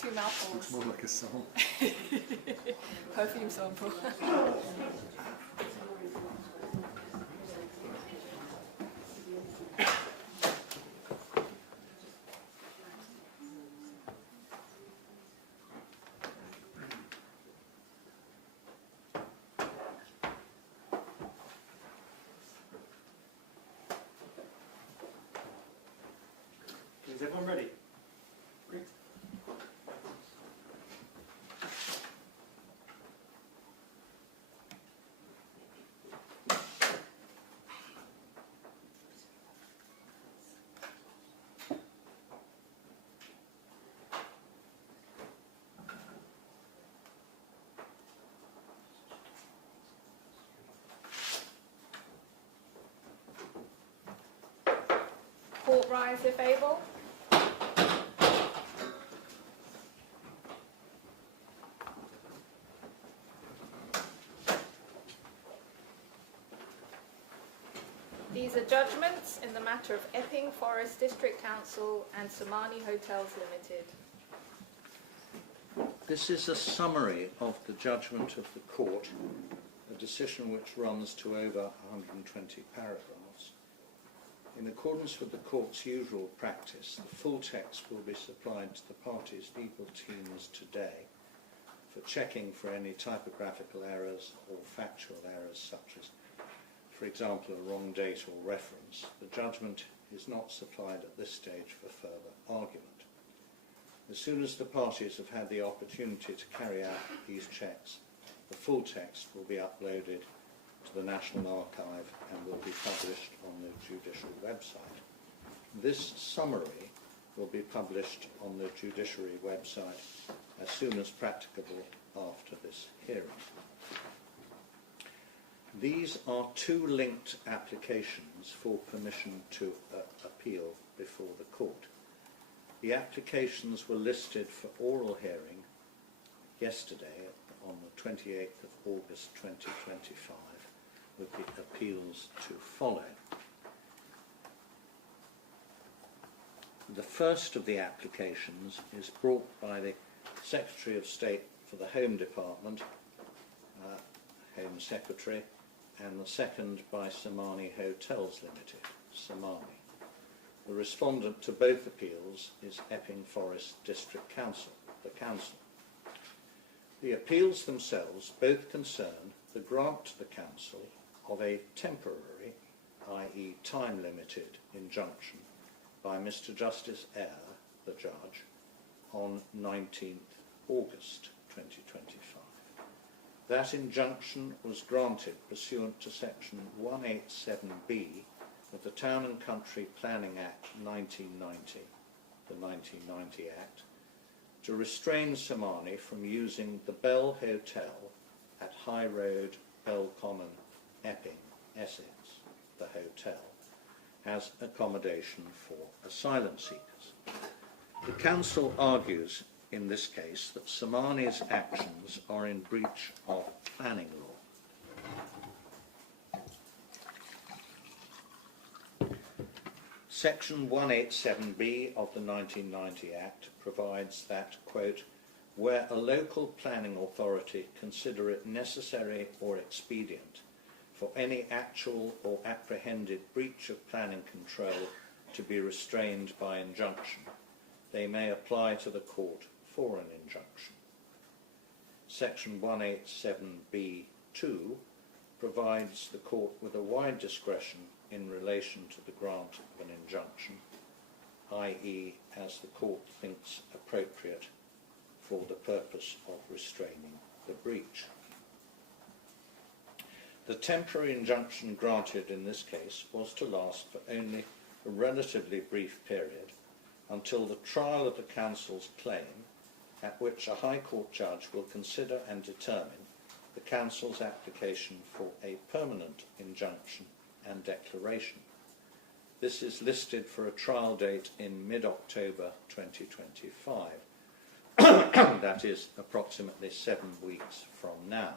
2 mouthfuls. Looks more like a song. Perfume sample. Is everyone ready? Great. Court rise if able. These are judgments in the matter of Epping Forest District Council and Somani Hotels Limited. This is a summary of the judgment of the court, a decision which runs to over 120 paragraphs. In accordance with the court's usual practice, the full text will be supplied to the parties' legal teams today for checking for any typographical errors or factual errors such as, for example, a wrong date or reference. The judgment is not supplied at this stage for further argument. As soon as the parties have had the opportunity to carry out these checks, the full text will be uploaded to the National Archive and will be published on the judicial website. This summary will be published on the judiciary website as soon as practicable after this hearing. These are 2 linked applications for permission to appeal before the court. The applications were listed for oral hearing yesterday on the 28th of August 2025, with the appeals to follow. The first of the applications is brought by the Secretary of State for the Home Department, Home Secretary, and the second by Somani Hotels Limited, Somani. The respondent to both appeals is Epping Forest District Council, the council. The appeals themselves both concern the grant to the council of a temporary, i.e. time-limited, injunction by Mr. Justice Eyre, the judge, on 19th August 2025. That injunction was granted pursuant to Section 187B of the Town and Country Planning Act 1990, the 1990 Act, to restrain Somani from using the Bell Hotel at High Road, Bell Common, Epping, Essex, the hotel, as accommodation for asylum seekers. The Council argues in this case that Somani's actions are in breach of planning law. Section 187B of the 1990 Act provides that, quote, where a local planning authority consider it necessary or expedient for any actual or apprehended breach of planning control to be restrained by injunction, they may apply to the court for an injunction. Section 187B(2) provides the court with a wide discretion in relation to the grant of an injunction, i.e. as the court thinks appropriate for the purpose of restraining the breach. The temporary injunction granted in this case was to last for only a relatively brief period until the trial of the Council's claim, at which a High Court judge will consider and determine the Council's application for a permanent injunction and declaration. This is listed for a trial date in mid-October 2025. That is approximately 7 weeks from now.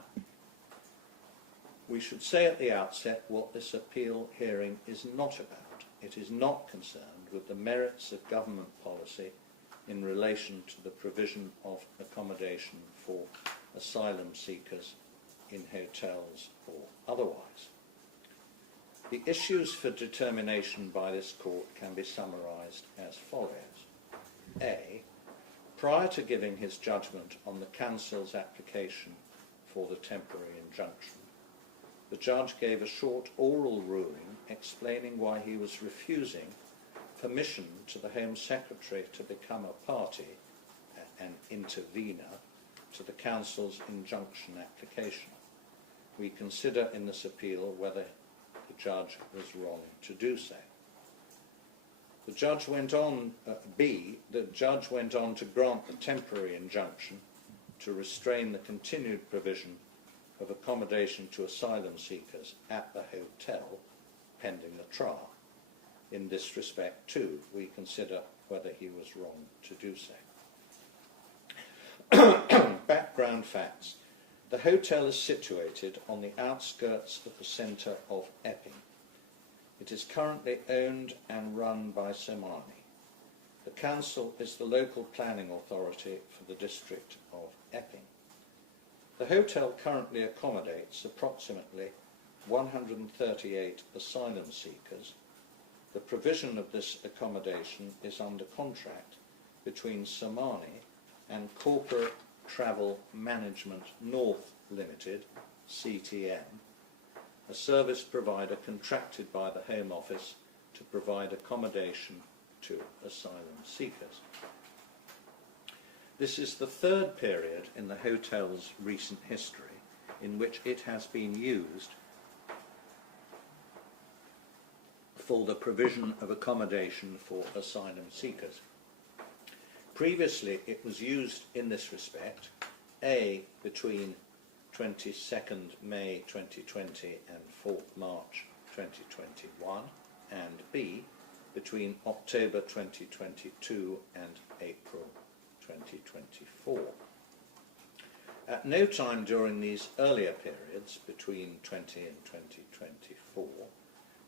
We should say at the outset what this appeal hearing is not about. It is not concerned with the merits of government policy in relation to the provision of accommodation for asylum seekers in hotels or otherwise. The issues for determination by this court can be summarised as follows. A. Prior to giving his judgment on the council's application for the temporary injunction, the judge gave a short oral ruling explaining why he was refusing permission to the Home Secretary to become a party, an intervener, to the council's injunction application. We consider in this appeal whether the judge was wrong to do so. The judge went on, the judge went on to grant the temporary injunction to restrain the continued provision of accommodation to asylum seekers at the hotel pending the trial. In this respect, too, we consider whether he was wrong to do so. Background facts. The hotel is situated on the outskirts of the centre of Epping. It is currently owned and run by Somani. The council is the local planning authority for the district of Epping. The hotel currently accommodates approximately 138 asylum seekers. The provision of this accommodation is under contract between Somani and Corporate Travel Management North Limited, CTM, a service provider contracted by the Home Office to provide accommodation to asylum seekers. This is the third period in the hotel's recent history in which it has been used for the provision of accommodation for asylum seekers. Previously, it was used in this respect, A, between 22nd May 2020 and 4th March 2021, and B, between October 2022 and April 2024. At no time during these earlier periods, between 20 and 2024,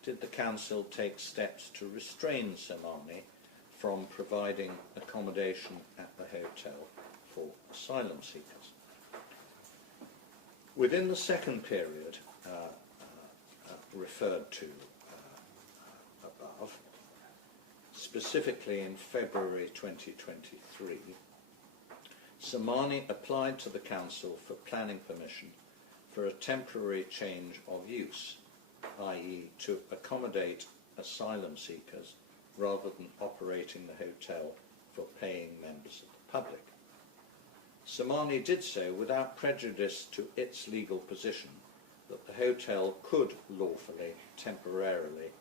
did the Council take steps to restrain Somani from providing accommodation at the hotel for asylum seekers. Within the second period referred to above, specifically in February 2023, Somani applied to the Council for planning permission for a temporary change of use, i.e. to accommodate asylum seekers rather than operating the hotel for paying members of the public. Somani did so without prejudice to its legal position that the hotel could lawfully, temporarily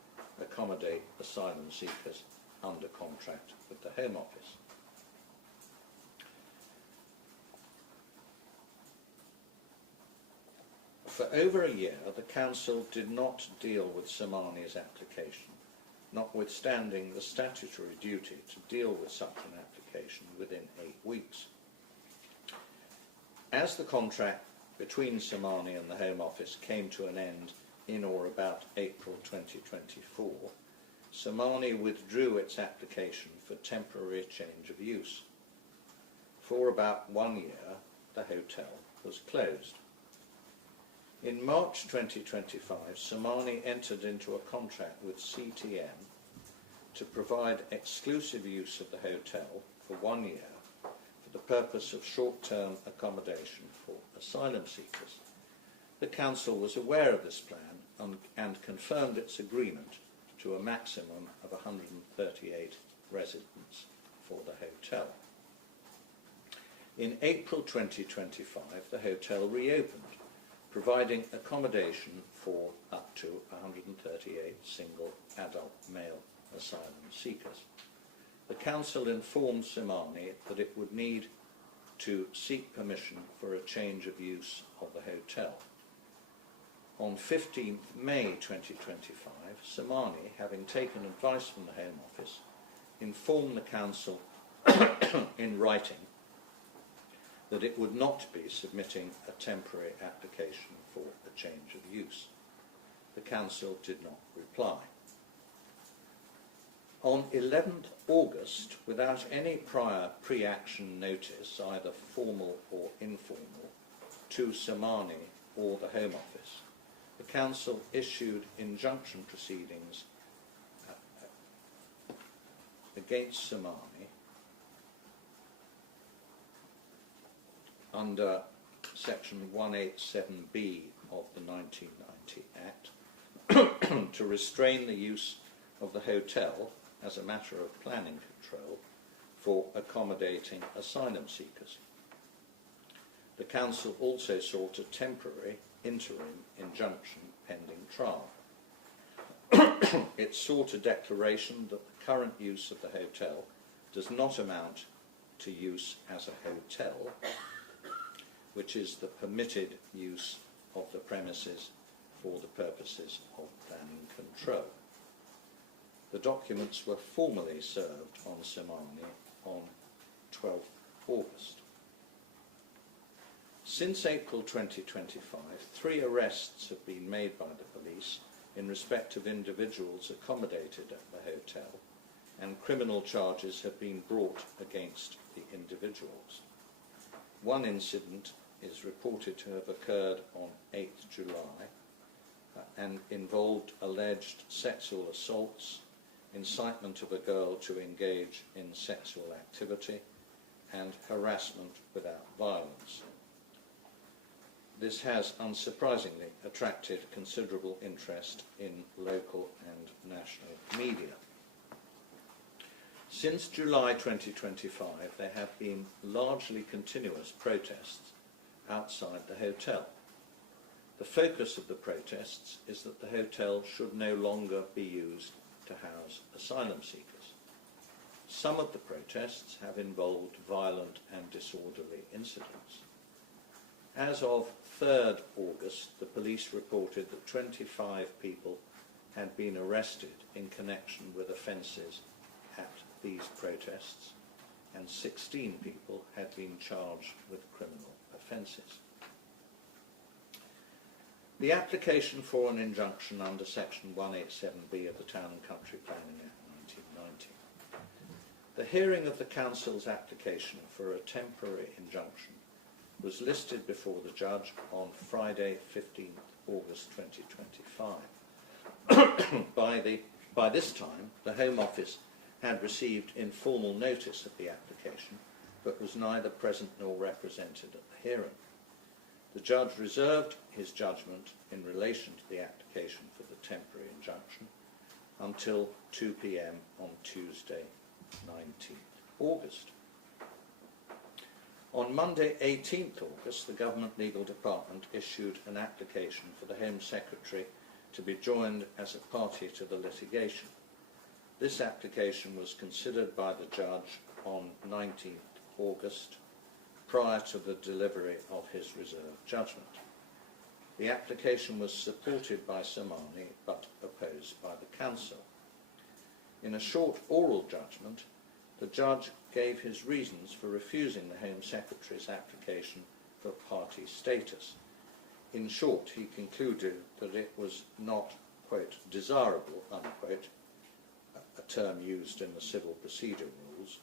accommodate asylum seekers under contract with the Home Office. For over a year, the Council did not deal with Somani's application, notwithstanding the statutory duty to deal with such an application within 8 weeks. As the contract between Somani and the Home Office came to an end in or about April 2024, Somani withdrew its application for temporary change of use. For about 1 year, the hotel was closed. In March 2025, Somani entered into a contract with CTM to provide exclusive use of the hotel for 1 year for the purpose of short-term accommodation for asylum seekers. The Council was aware of this plan and confirmed its agreement to a maximum of 138 residents for the hotel. In April 2025, the hotel reopened, providing accommodation for up to 138 single adult male asylum seekers. The Council informed Somani that it would need to seek permission for a change of use of the hotel. On 15th May 2025, Somani, having taken advice from the Home Office, informed the Council in writing that it would not be submitting a temporary application for a change of use. The Council did not reply. On 11th August, without any prior pre-action notice, either formal or informal, to Somani or the Home Office, the Council issued injunction proceedings against Somani under Section 187B of the 1990 Act to restrain the use of the hotel as a matter of planning control for accommodating asylum seekers. The Council also sought a temporary interim injunction pending trial. It sought a declaration that the current use of the hotel does not amount to use as a hotel, which is the permitted use of the premises for the purposes of planning control. The documents were formally served on Somani on 12th August. Since April 2025, 3 arrests have been made by the police in respect of individuals accommodated at the hotel, and criminal charges have been brought against the individuals. One incident is reported to have occurred on 8th July and involved alleged sexual assaults, incitement of a girl to engage in sexual activity, and harassment without violence. This has, unsurprisingly, attracted considerable interest in local and national media. Since July 2025, there have been largely continuous protests outside the hotel. The focus of the protests is that the hotel should no longer be used to house asylum seekers. Some of the protests have involved violent and disorderly incidents. As of 3rd August, the police reported that 25 people had been arrested in connection with offences at these protests, and 16 people had been charged with criminal offences. The application for an injunction under Section 187B of the Town and Country Planning Act 1990. The hearing of the Council's application for a temporary injunction was listed before the judge on Friday, 15th August 2025. By this time, the Home Office had received informal notice of the application, but was neither present nor represented at the hearing. The judge reserved his judgment in relation to the application for the temporary injunction until 2 p.m. on Tuesday, 19th August. On Monday, 18th August, the Government Legal Department issued an application for the Home Secretary to be joined as a party to the litigation. This application was considered by the judge on 19th August, prior to the delivery of his reserved judgment. The application was supported by Somani, but opposed by the Council. In a short oral judgment, the judge gave his reasons for refusing the Home Secretary's application for party status. In short, he concluded that it was not, quote, desirable, unquote, a term used in the civil procedure rules,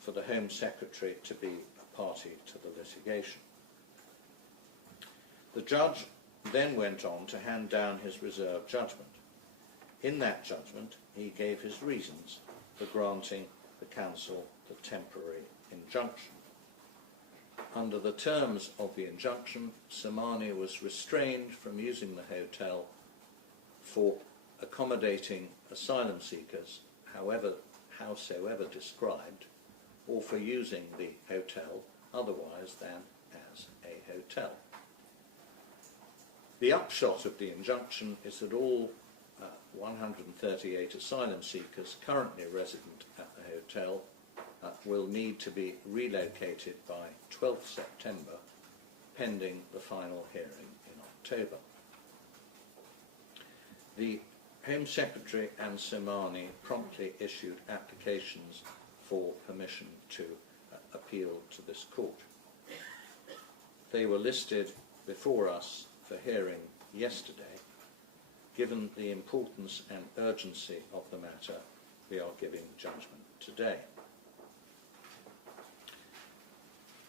for the Home Secretary to be a party to the litigation. The judge then went on to hand down his reserved judgment. In that judgment, he gave his reasons for granting the Council the temporary injunction. Under the terms of the injunction, Somani was restrained from using the hotel for accommodating asylum seekers, howsoever described, or for using the hotel otherwise than as a hotel. The upshot of the injunction is that all 138 asylum seekers currently resident at the hotel will need to be relocated by 12th September, pending the final hearing in October. The Home Secretary and Somani promptly issued applications for permission to appeal to this court. They were listed before us for hearing yesterday. Given the importance and urgency of the matter, we are giving judgment today.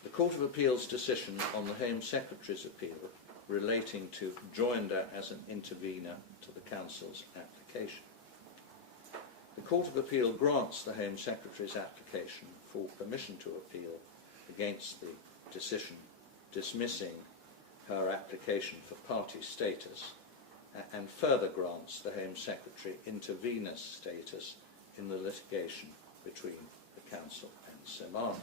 The Court of Appeal's decision on the Home Secretary's appeal relating to joinder as an intervener to the Council's application. The Court of Appeal grants the Home Secretary's application for permission to appeal against the decision dismissing her application for party status, and further grants the Home Secretary intervenor status in the litigation between the Council and Semani.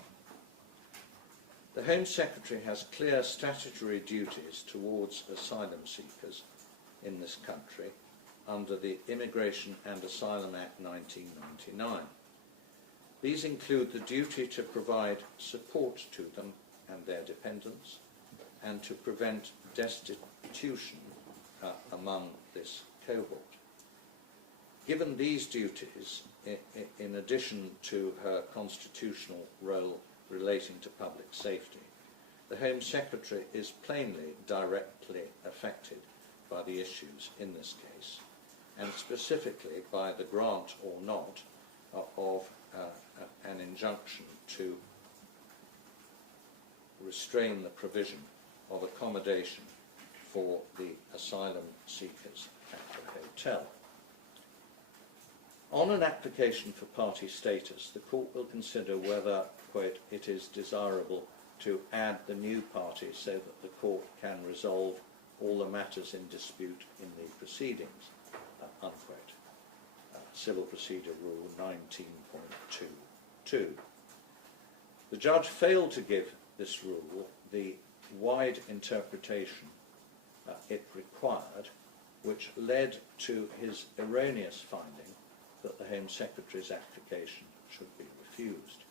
The Home Secretary has clear statutory duties towards asylum seekers in this country under the Immigration and Asylum Act 1999. These include the duty to provide support to them and their dependents, and to prevent destitution among this cohort. Given these duties, in addition to her constitutional role relating to public safety, the Home Secretary is plainly directly affected by the issues in this case, and specifically by the grant or not of an injunction to restrain the provision of accommodation for the asylum seekers at the hotel. On an application for party status, the Court will consider whether, quote, it is desirable to add the new party so that the Court can resolve all the matters in dispute in the proceedings, unquote. Civil Procedure Rule 19.22. The judge failed to give this rule the wide interpretation it required, which led to his erroneous finding that the Home Secretary's application should be refused.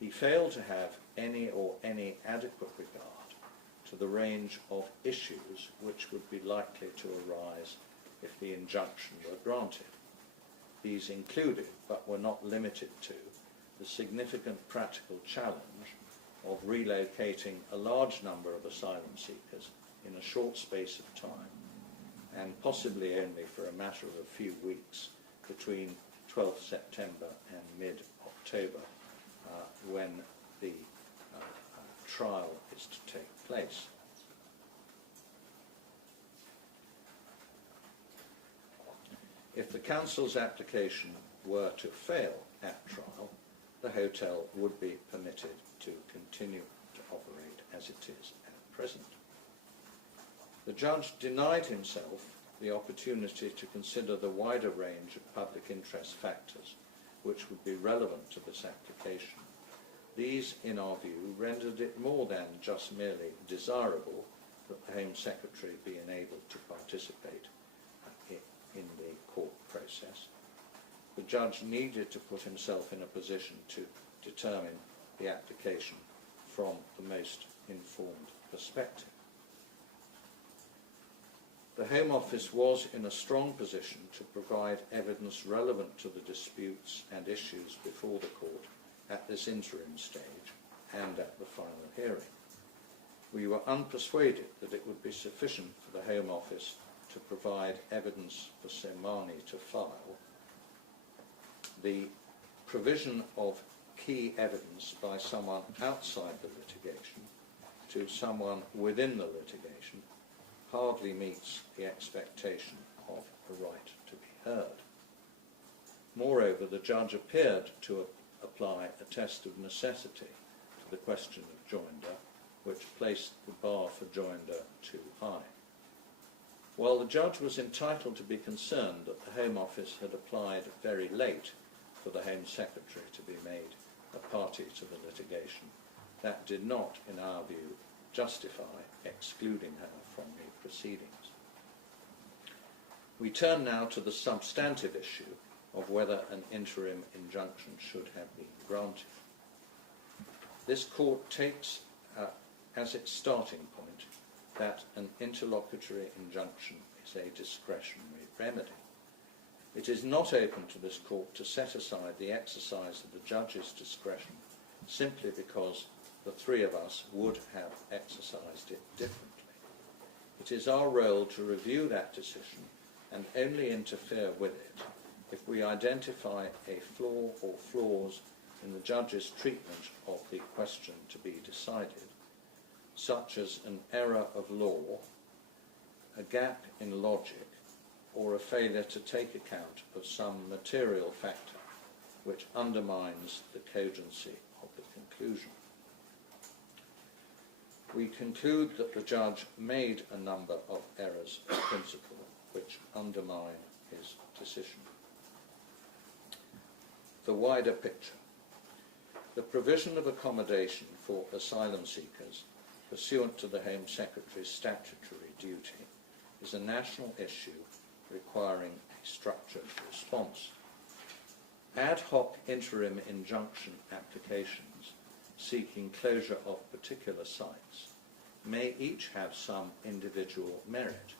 He failed to have any adequate regard to the range of issues which would be likely to arise if the injunction were granted. These included, but were not limited to, the significant practical challenge of relocating a large number of asylum seekers in a short space of time, and possibly only for a matter of a few weeks between 12th September and mid-October, when the trial is to take place. If the Council's application were to fail at trial, the hotel would be permitted to continue to operate as it is at present. The judge denied himself the opportunity to consider the wider range of public interest factors which would be relevant to this application. These, in our view, rendered it more than just merely desirable that the Home Secretary be enabled to participate in the court process. The judge needed to put himself in a position to determine the application from the most informed perspective. The Home Office was in a strong position to provide evidence relevant to the disputes and issues before the court at this interim stage and at the final hearing. We were unpersuaded that it would be sufficient for the Home Office to provide evidence for Semani to file. The provision of key evidence by someone outside the litigation to someone within the litigation hardly meets the expectation of a right to be heard. Moreover, the judge appeared to apply a test of necessity to the question of joinder, which placed the bar for joinder too high. While the judge was entitled to be concerned that the Home Office had applied very late for the Home Secretary to be made a party to the litigation, that did not, in our view, justify excluding her from the proceedings. We turn now to the substantive issue of whether an interim injunction should have been granted. This court takes as its starting point that an interlocutory injunction is a discretionary remedy. It is not open to this court to set aside the exercise of the judge's discretion simply because the three of us would have exercised it differently. It is our role to review that decision and only interfere with it if we identify a flaw or flaws in the judge's treatment of the question to be decided, such as an error of law, a gap in logic, or a failure to take account of some material factor which undermines the cogency of the conclusion. We conclude that the judge made a number of errors of principle which undermine his decision. The wider picture. The provision of accommodation for asylum seekers pursuant to the Home Secretary's statutory duty is a national issue requiring a structured response. Ad hoc interim injunction applications seeking closure of particular sites may each have some individual merit,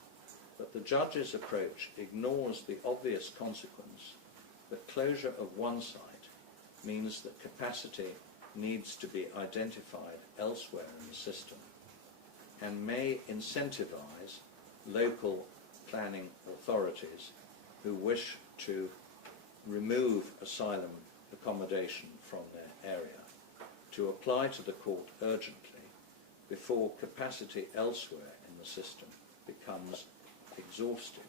but the judge's approach ignores the obvious consequence that closure of one site means that capacity needs to be identified elsewhere in the system and may incentivize local planning authorities who wish to remove asylum accommodation from their area to apply to the court urgently before capacity elsewhere in the system becomes exhausted.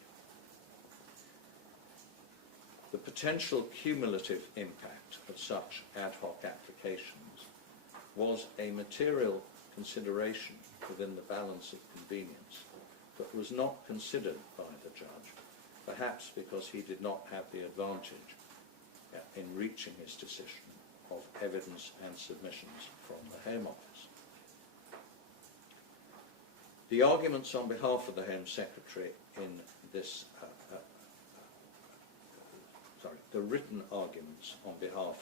The potential cumulative impact of such ad hoc applications was a material consideration within the balance of convenience, but was not considered by the judge, perhaps because he did not have the advantage in reaching his decision of evidence and submissions from the Home Office. The arguments on behalf of the Home Secretary in this, the written arguments on behalf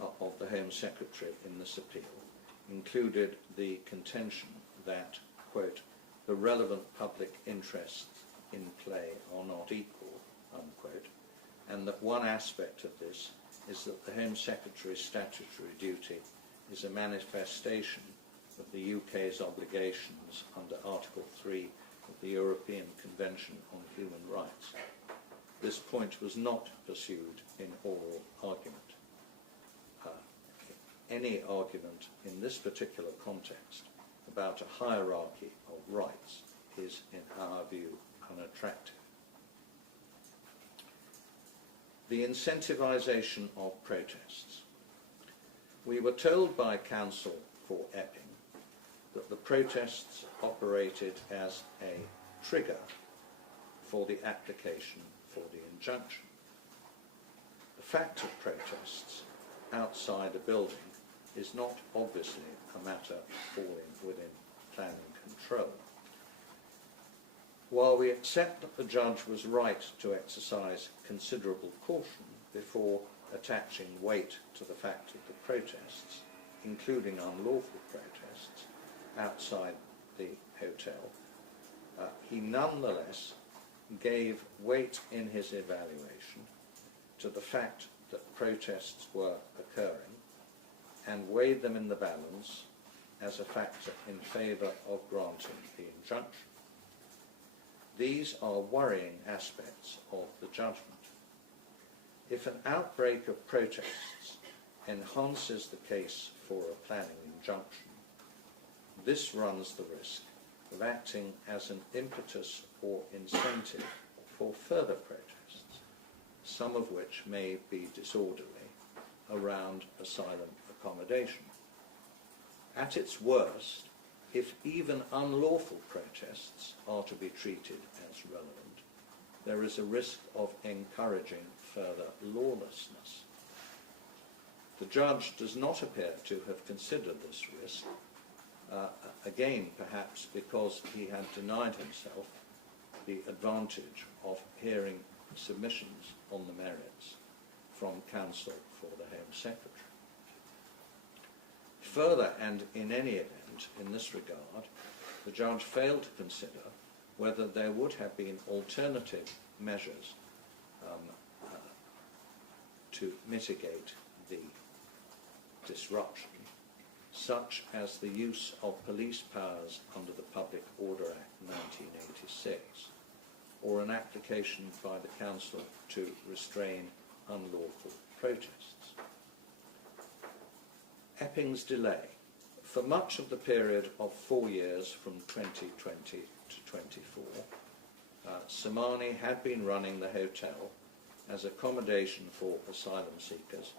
of the Home Secretary in this appeal included the contention that, quote, the relevant public interests in play are not equal, unquote, and that one aspect of this is that the Home Secretary's statutory duty is a manifestation of the UK's obligations under Article 3 of the European Convention on Human Rights. This point was not pursued in oral argument. Any argument in this particular context about a hierarchy of rights is, in our view, unattractive. The incentivisation of protests. We were told by counsel for Epping that the protests operated as a trigger for the application for the injunction. The fact of protests outside a building is not obviously a matter falling within planning control. While we accept that the judge was right to exercise considerable caution before attaching weight to the fact of the protests, including unlawful protests, outside the hotel, he nonetheless gave weight in his evaluation to the fact that protests were occurring and weighed them in the balance as a factor in favour of granting the injunction. These are worrying aspects of the judgment. If an outbreak of protests enhances the case for a planning injunction, this runs the risk of acting as an impetus or incentive for further protests, some of which may be disorderly, around asylum accommodation. At its worst, if even unlawful protests are to be treated as relevant, there is a risk of encouraging further lawlessness. The judge does not appear to have considered this risk, again perhaps because he had denied himself the advantage of hearing submissions on the merits from counsel for the Home Secretary. Further, and in any event, in this regard, the judge failed to consider whether there would have been alternative measures to mitigate the disruption, such as the use of police powers under the Public Order Act 1986, or an application by the council to restrain unlawful protests. Epping's delay. For much of the period of 4 years from 2020 to 24, Somani had been running the hotel as accommodation for asylum seekers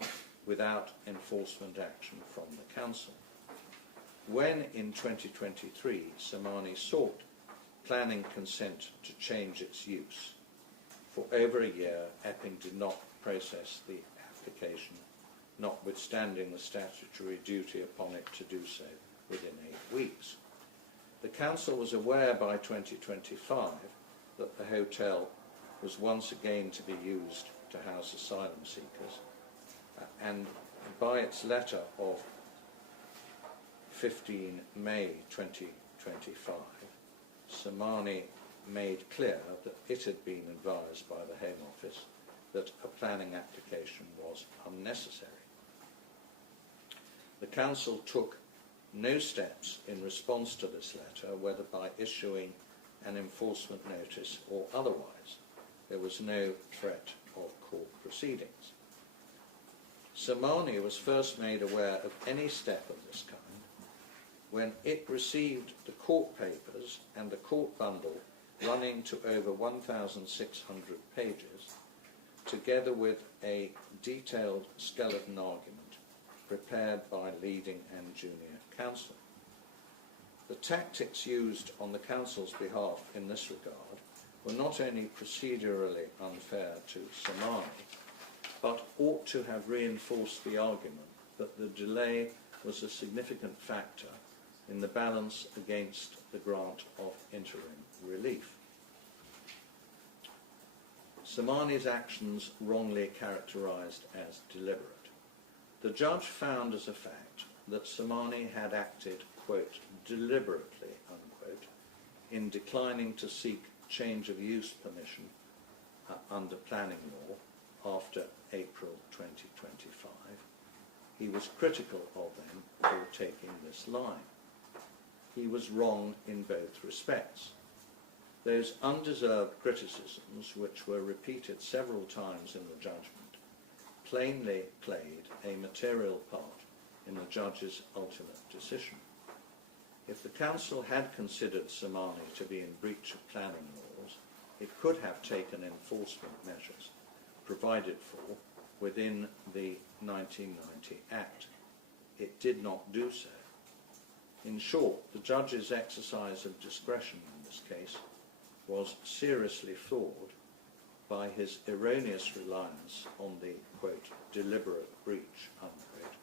without enforcement action from the council. When in 2023 Somani sought planning consent to change its use, for over a year Epping did not process the application, notwithstanding the statutory duty upon it to do so within 8 weeks. The council was aware by 2025 that the hotel was once again to be used to house asylum seekers, and by its letter of 15 May 2025, Somani made clear that it had been advised by the Home Office that a planning application was unnecessary. The council took no steps in response to this letter, whether by issuing an enforcement notice or otherwise. There was no threat of court proceedings. Somani was first made aware of any step of this kind when it received the court papers and the court bundle running to over 1,600 pages, together with a detailed skeleton argument prepared by leading and junior counsel. The tactics used on the council's behalf in this regard were not only procedurally unfair to Somani, but ought to have reinforced the argument that the delay was a significant factor in the balance against the grant of interim relief. Somani's actions wrongly characterised as deliberate. The judge found as a fact that Somani had acted, quote, deliberately, unquote, in declining to seek change of use permission under planning law after April 2025. He was critical of them for taking this line. He was wrong in both respects. Those undeserved criticisms, which were repeated several times in the judgment, plainly played a material part in the judge's ultimate decision. If the council had considered Somani to be in breach of planning laws, it could have taken enforcement measures provided for within the 1990 Act. It did not do so. In short, the judge's exercise of discretion in this case was seriously flawed by his erroneous reliance on the, quote, deliberate breach, unquote,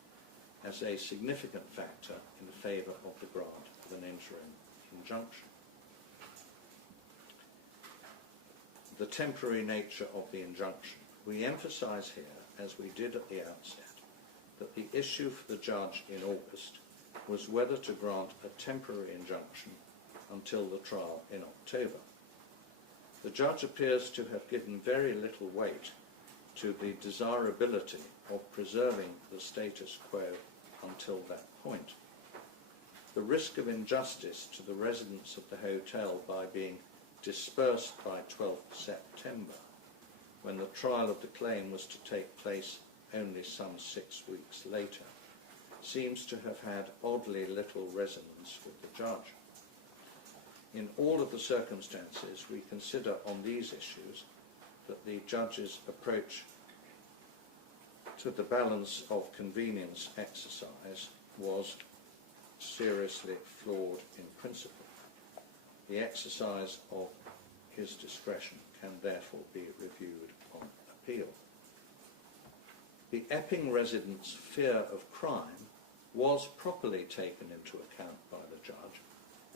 as a significant factor in favour of the grant of an interim injunction. The temporary nature of the injunction. We emphasise here, as we did at the outset, that the issue for the judge in August was whether to grant a temporary injunction until the trial in October. The judge appears to have given very little weight to the desirability of preserving the status quo until that point. The risk of injustice to the residents of the hotel by being dispersed by 12th September, when the trial of the claim was to take place only some 6 weeks later, seems to have had oddly little resonance with the judge. In all of the circumstances we consider on these issues, that the judge's approach to the balance of convenience exercise was seriously flawed in principle. The exercise of his discretion can therefore be reviewed on appeal. The Epping residents' fear of crime was properly taken into account by the judge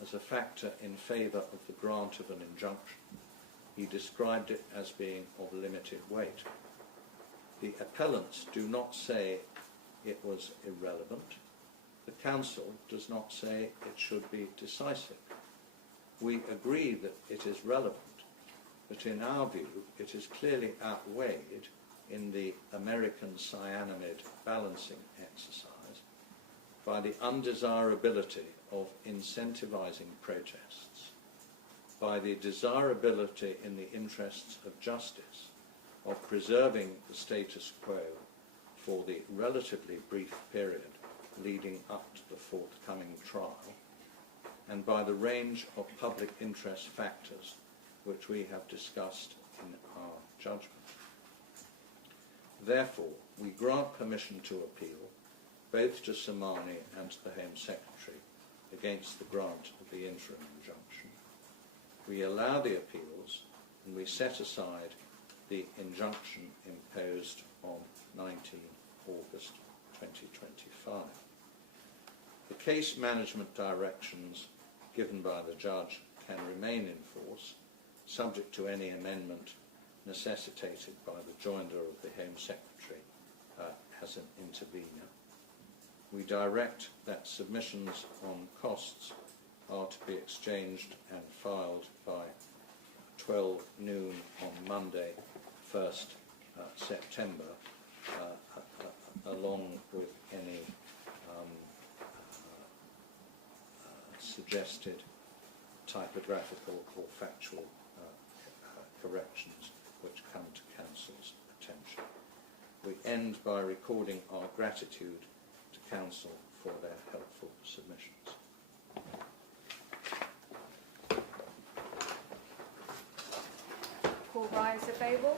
as a factor in favour of the grant of an injunction. He described it as being of limited weight. The appellants do not say it was irrelevant. The council does not say it should be decisive. We agree that it is relevant, but in our view it is clearly outweighed in the American cyanamide balancing exercise by the undesirability of incentivising protests, by the desirability in the interests of justice of preserving the status quo for the relatively brief period leading up to the forthcoming trial, and by the range of public interest factors which we have discussed in our judgment. Therefore, we grant permission to appeal both to Somani and to the Home Secretary against the grant of the interim injunction. We allow the appeals and we set aside the injunction imposed on 19 August 2025. The case management directions given by the judge can remain in force, subject to any amendment necessitated by the joinder of the Home Secretary as an intervener. We direct that submissions on costs are to be exchanged and filed by 12 noon on Monday, 1st September, along with any suggested typographical or factual corrections which come to Council's attention. We end by recording our gratitude to Council for their helpful submissions. All rise if able.